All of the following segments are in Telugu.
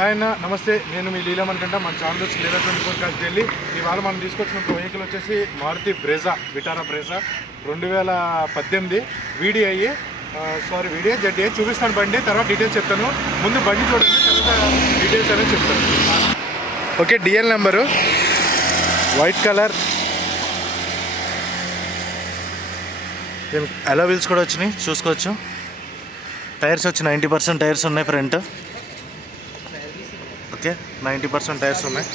ఆయన నమస్తే నేను మీ లీలం అనుకుంటా మన ఛానల్ వచ్చి లీలా ట్వంటీ ఫోర్ కాల్కి వెళ్ళి ఇవాళ మనం తీసుకొచ్చిన వెహికల్ వచ్చేసి మారుతి బ్రెజా విటారా బ్రెజా రెండు వేల పద్దెనిమిది వీడిఐ. సారీ వీడియో జడ్డీ చూపిస్తాను బండి తర్వాత డీటెయిల్స్ చెప్తాను. ముందు బండి చూడండి తర్వాత డీటెయిల్స్ అనేది చెప్తాను. Okay DL number white colour. అలా వీల్స్ కూడా వచ్చినాయి చూసుకోవచ్చు. టైర్స్ వచ్చి నైంటీ పర్సెంట్ టైర్స్ ఉన్నాయి front. Okay ninety percent tyres ఉన్నాయి.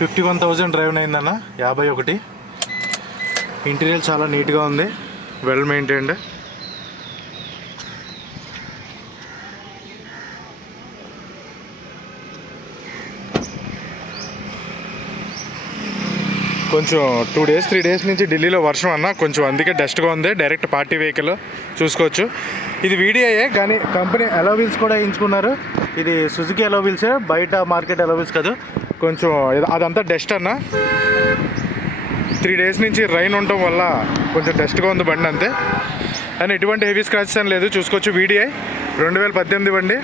ఫిఫ్టీ వన్ థౌజండ్ డ్రైవ్ అయిందన్న యాభై ఒకటి. ఇంటీరియర్ చాలా నీట్గా ఉంది వెల్ మెయింటైన్డ్ కొంచెం టూ డేస్ త్రీ డేస్ నుంచి ఢిల్లీలో వర్షం అన్న కొంచెం అందుకే డస్ట్గా ఉంది. డైరెక్ట్ పార్టీ వెహికల్ చూసుకోవచ్చు. ఇది వీడియోయే కానీ కంపెనీ అలోవిల్స్ కూడా వేయించుకున్నారు. ఇది సుజుకి అలో బయట మార్కెట్ అలో వీల్స్ కాదు. కొంచెం అదంతా డస్ట్ అన్న. త్రీ డేస్ నుంచి రైన్ ఉండటం వల్ల కొంచెం డస్ట్గా ఉంది బండి అంతే. అండ్ ఎటువంటి హెవీ స్క్రాచెస్ అని లేదు. చూసుకోవచ్చు వీడిఐ రెండు వేల పద్దెనిమిది బండి.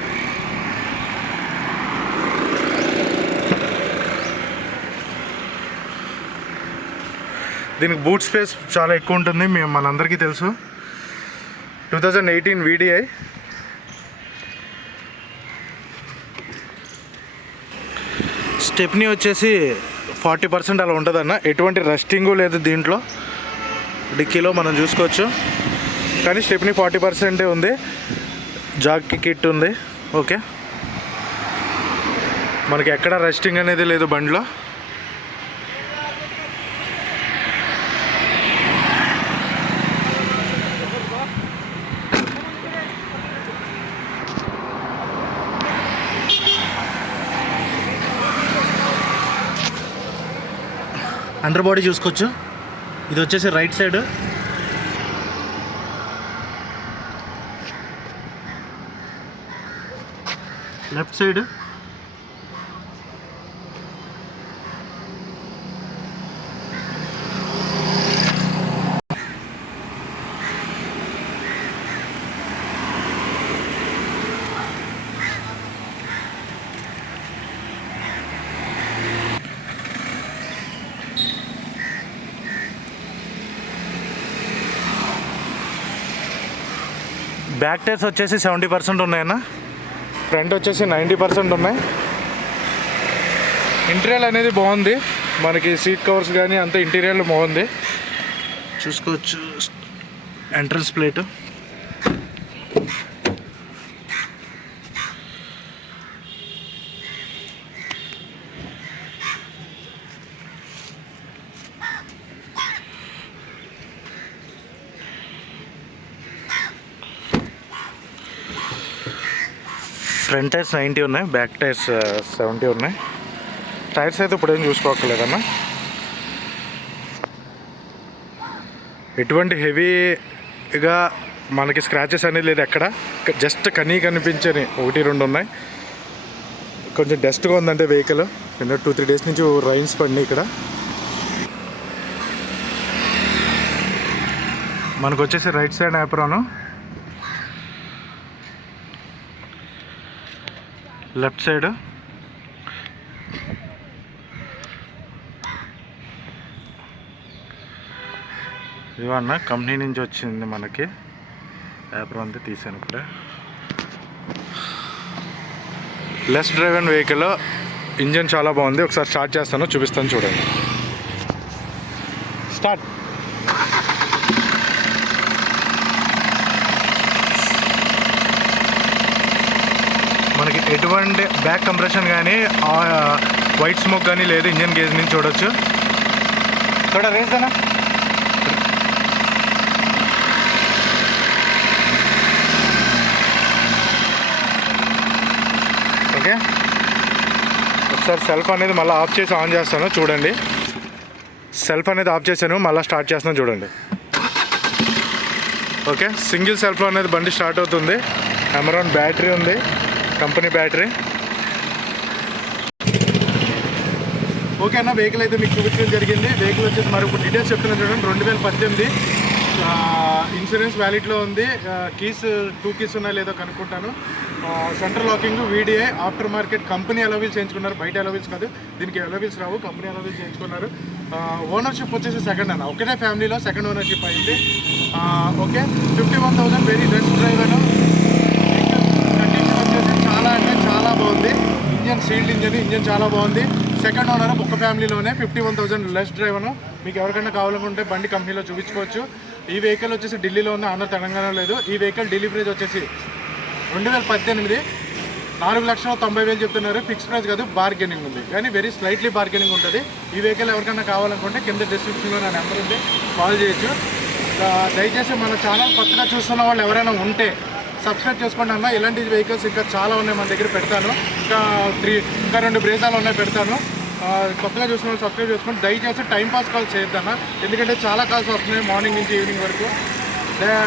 దీనికి బూట్ స్పేస్ చాలా ఎక్కువ ఉంటుంది మేము మనందరికీ తెలుసు. Two thousand eighteen VDI stepney వచ్చేసి ఫార్టీ పర్సెంట్ అలా ఉంటుందన్న. ఎటువంటి రెస్టింగు లేదు దీంట్లో. డిక్కీలో మనం చూసుకోవచ్చు. కానీ స్టెప్నీ ఫార్టీ పర్సెంటే ఉంది. జాక్కి కిట్ ఉంది. ఓకే. మనకి ఎక్కడ రెస్టింగ్ అనేది లేదు బండిలో. అండర్ బాడీ చూసుకోవచ్చు. ఇది వచ్చేసి right side left side back tyres వచ్చేసి సెవెంటీ పర్సెంట్ ఉన్నాయన్న? ఫ్రంట్ వచ్చేసి నైంటీ పర్సెంట్ ఉన్నాయి. ఇంటీరియర్ అనేది బాగుంది. మనకి సీట్ కవర్స్ కానీ అంత ఇంటీరియర్ బాగుంది. చూసుకోవచ్చు. Entrance plate front tyres ninety ఉన్నాయి బ్యాక్ టైర్స్ సెవెంటీ ఉన్నాయి. టైర్స్ అయితే ఇప్పుడేం చూసుకోవట్లేదమ్మా ఎటువంటి హెవీగా మనకి స్క్రాచెస్ అనేది లేదు ఎక్కడ. జస్ట్ కనీ కనిపించని ఒకటి రెండు ఉన్నాయి. కొంచెం డస్ట్గా ఉందంటే వెహికల్ నిన్న టూ త్రీ డేస్ నుంచి రైన్స్ పడినాయి ఇక్కడ. మనకు వచ్చేసి right side apron left side. ఇవన్న company నుంచి వచ్చింది మనకి. పేపర్ అంతా తీసాను ఇప్పుడే. Less driven vehicle. ఇంజన్ చాలా బాగుంది. ఒకసారి స్టార్ట్ చేస్తాను చూపిస్తాను చూడండి. స్టార్ట్ మనకి ఎటువంటి బ్యాక్ కంప్రెషన్ కానీ వైట్ స్మోక్ కానీ లేదు ఇంజన్ గేజ్ నుంచి చూడొచ్చు. చూడ రేసేనా ఓకే. ఒకసారి సెల్ఫ్ అనేది మళ్ళీ ఆఫ్ చేసి ఆన్ చేస్తాను చూడండి. సెల్ఫ్ అనేది ఆఫ్ చేశాను మళ్ళీ స్టార్ట్ చేస్తాను చూడండి. ఓకే. సింగిల్ సెల్ఫ్లో అనేది బండి స్టార్ట్ అవుతుంది. అమరాన్ బ్యాటరీ ఉంది. Company battery. ఓకే అన్న వెహికల్ అయితే మీకు చూపించడం జరిగింది. వెహికల్ వచ్చేసి మరి ఇప్పుడు డీటెయిల్స్ చెప్తున్నాను చూడండి. రెండు వేల పద్దెనిమిది ఇన్సూరెన్స్ వ్యాలిడ్లో ఉంది. కీస్ టూ కీస్ ఉన్నాయో లేదో కనుక్కుంటాను. Central locking VDI after market company alloy wheels చేయించుకున్నారు. బయట అలవీల్స్ కాదు దీనికి అలవీల్స్ రావు కంపెనీ అలవీల్స్ చేయించుకున్నారు. ఓనర్షిప్ వచ్చేసి సెకండ్ అన్న. ఒకటే ఫ్యామిలీలో సెకండ్ ఓనర్షిప్ అయింది. Okay fifty one thousand very best drive condition వచ్చేసి చాలా అంటే చాలా బాగుంది. ఇంజన్ సీల్డ్ ఇంజన్ ఇంజన్ చాలా బాగుంది. సెకండ్ ఓనర్ ఒక ఫ్యామిలీలోనే fifty one thousand less driver మీకు ఎవరికైనా కావాలనుకుంటే బండి కంపెనీలో చూపించుకోవచ్చు. ఈ వెహికల్ వచ్చేసి ఢిల్లీలో ఉన్న ఆంధ్ర తెలంగాణ లేదు. ఈ వెహికల్ ఢిల్లీ ప్రైజ్ వచ్చేసి రెండు వేల పద్దెనిమిది నాలుగు లక్షల తొంభై వేలు చెప్తున్నారు. ఫిక్స్ ప్రైస్ కాదు బార్గెనింగ్ ఉంది. కానీ వెరీ స్లైట్లీ బార్గెనింగ్ ఉంటుంది. ఈ వెహికల్ ఎవరికైనా కావాలనుకుంటే కింద డిస్క్రిప్షన్లో నా నెంబర్ ఉంది. కాల్ చేయొచ్చు. దయచేసి మన ఛానల్ కొత్తగా చూస్తున్న వాళ్ళు ఎవరైనా ఉంటే సబ్స్క్రైబ్ చేసుకోండి అన్న. ఇలాంటి వెహికల్స్ ఇంకా చాలా ఉన్నాయి మన దగ్గర పెడతాను. ఇంకా త్రీ ఇంకా రెండు బ్రేజాలు ఉన్నాయి పెడతాను. కొత్తగా చూసిన వాళ్ళు సబ్స్క్రైబ్ చేసుకోండి. దయచేసి టైంపాస్ కాల్ చేయొద్దన్న ఎందుకంటే చాలా కాల్స్ వస్తున్నాయి మార్నింగ్ నుంచి ఈవినింగ్ వరకు.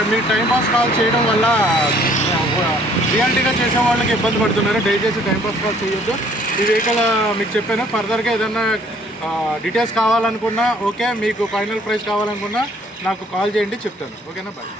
మీరు టైంపాస్ కాల్ చేయడం వల్ల రియాలిటీగా చేసే వాళ్ళకి ఇబ్బంది పడుతున్నారు. దయచేసి టైం పాస్ కాల్ చేయొద్దు. ఈ వెహికల్ మీకు చెప్పాను. ఫర్దర్గా ఏదన్నా డీటెయిల్స్ కావాలనుకున్నా ఓకే మీకు ఫైనల్ ప్రైస్ కావాలనుకున్నా నాకు కాల్ చేయండి చెప్తాను. ఓకేనా? బాయ్